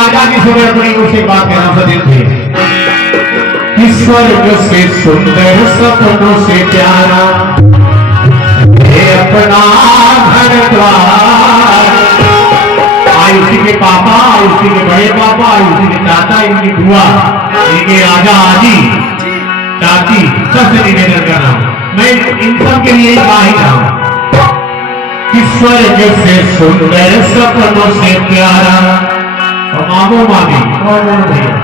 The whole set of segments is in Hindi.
राजा की सुबह अपनी उसे बात कहना सदैव थे। स्वर्ग से सुंदर सपनों से प्यारा ये अपना घर द्वार। आयुषी के पापा, आयुषी के बड़े पापा, आयुषी के चाचा, इनकी बुआ, इनके राजा आजी, चाची, सबसे निवेदन कर रहा हूं मैं इन सब के लिए बाहर रहा हूं। स्वर्ग से सुंदर सपनों से प्यारा और मामो मामी भैया,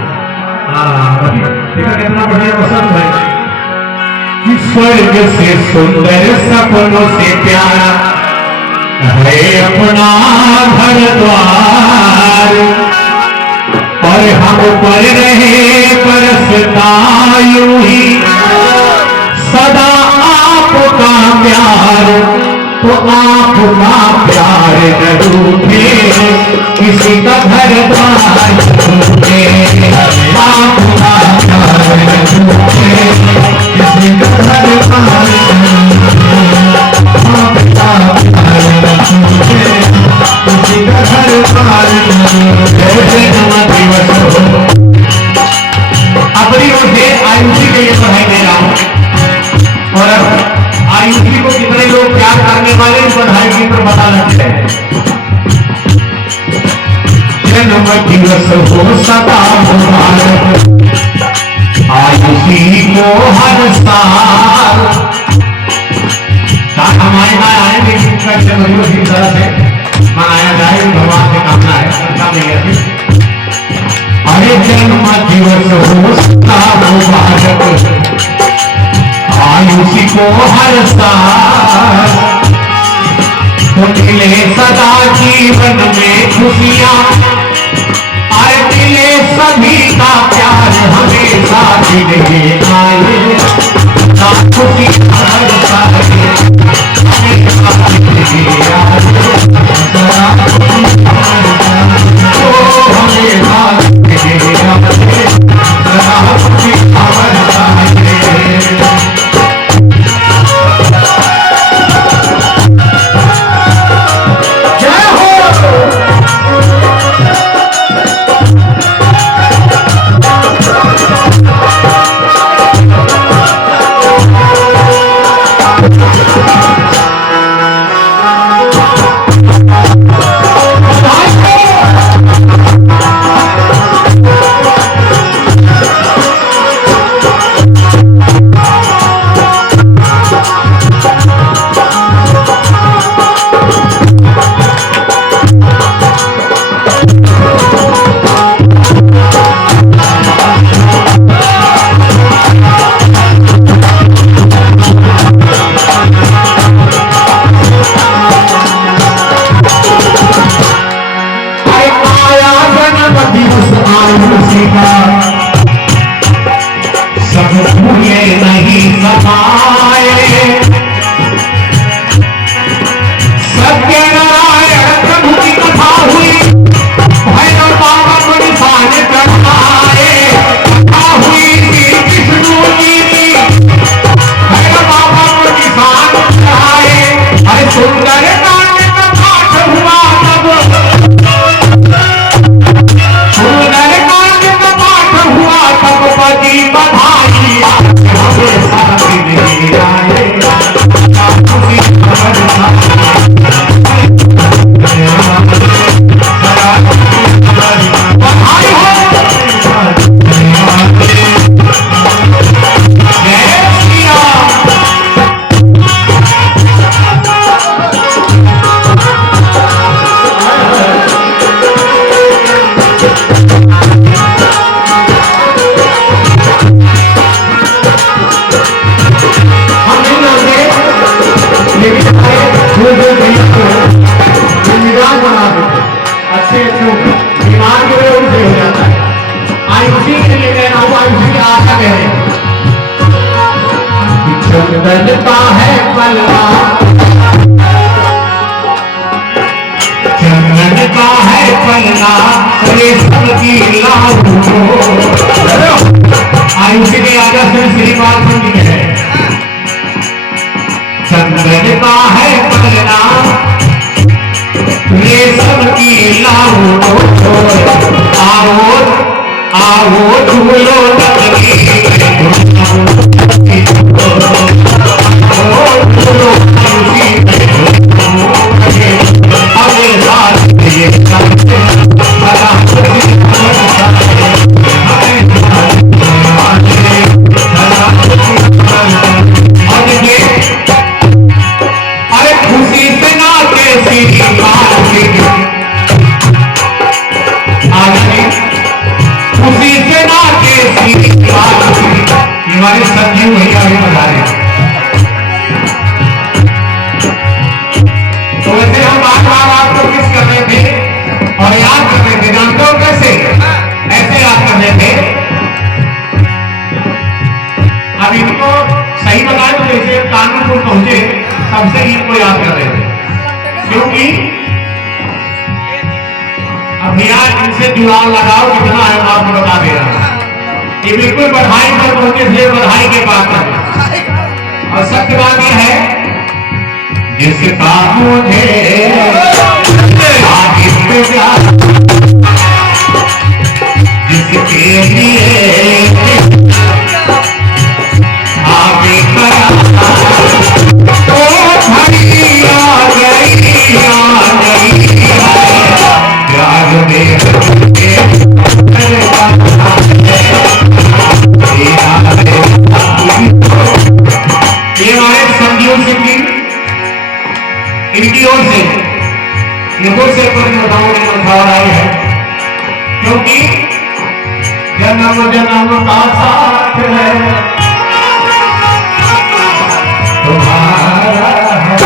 देखा कितना बढ़िया पसंद है। स्वर्ग से सुंदर सपनों से प्यारा है अपना घर द्वार और हम पर रहे बरसता यूं ही सदा आपका प्यार। तो आपका प्यार न रूठे किसी का घर द्वार रूठे। आपका प्यार न रूठे किसी का घर द्वार किसी का घर द्वार। अपनी ओर से आयुषी के लिए पढ़ाई दे रहा हूं और अब आयुषी को कितने लोग प्यार करने वाले इस बधाई की पर बता लगते हैं। जन्म दिवस हो सदा मुबारक आयुषी को हर साल। हमारे यहाँ आए लेकिन कैसे मजबूर की तरह से मनाया जाए भगवान से कामना है अच्छा नहीं है। अरे जन्म दिवस हो सदा मुबारक आयुषी को हर साल। मिले सदा जीवन में खुशियां आए मिले सभी का प्यार हमेशा दिले आए। खुशी हर साल हमेशा दिले आए। चंदन का है पलवा, चंदन का है पलना, रेशम की लाहू आयुषी के आदर्श में श्रीपाद जी है। चंदन का है पलना, रेशम की लाहू आओ झूलो लगनी अरे खुशी से ना कैसी खुशी से ना कैसी हमारे संजीव भैया भी बता रहे हैं। तो वैसे हम बार-बार आपको किस कर रहे थे और याद कर रहे थे, जानते हो कैसे? ऐसे याद कर रहे थे। अब इनको सही बताए तो जैसे कानपुर पहुंचे तब से इनको याद कर रहे थे, क्योंकि अब भैया इनसे जुड़ाव लगाओ कितना है मैं आपको बता दे रहा हूं। ये बिल्कुल बधाई पर पहुंचे थे, बधाई के बाद है। और सत्य बात यह है जिसका मुझे इंतजार, जिसके लिए आगे करा तो घड़ी आ गई प्यार में ये हमारे संजीव सिंह जी, इनकी ओर से इनको से बताओ आए हैं, क्योंकि जन्म जन्म का साथ है तुम्हारा है।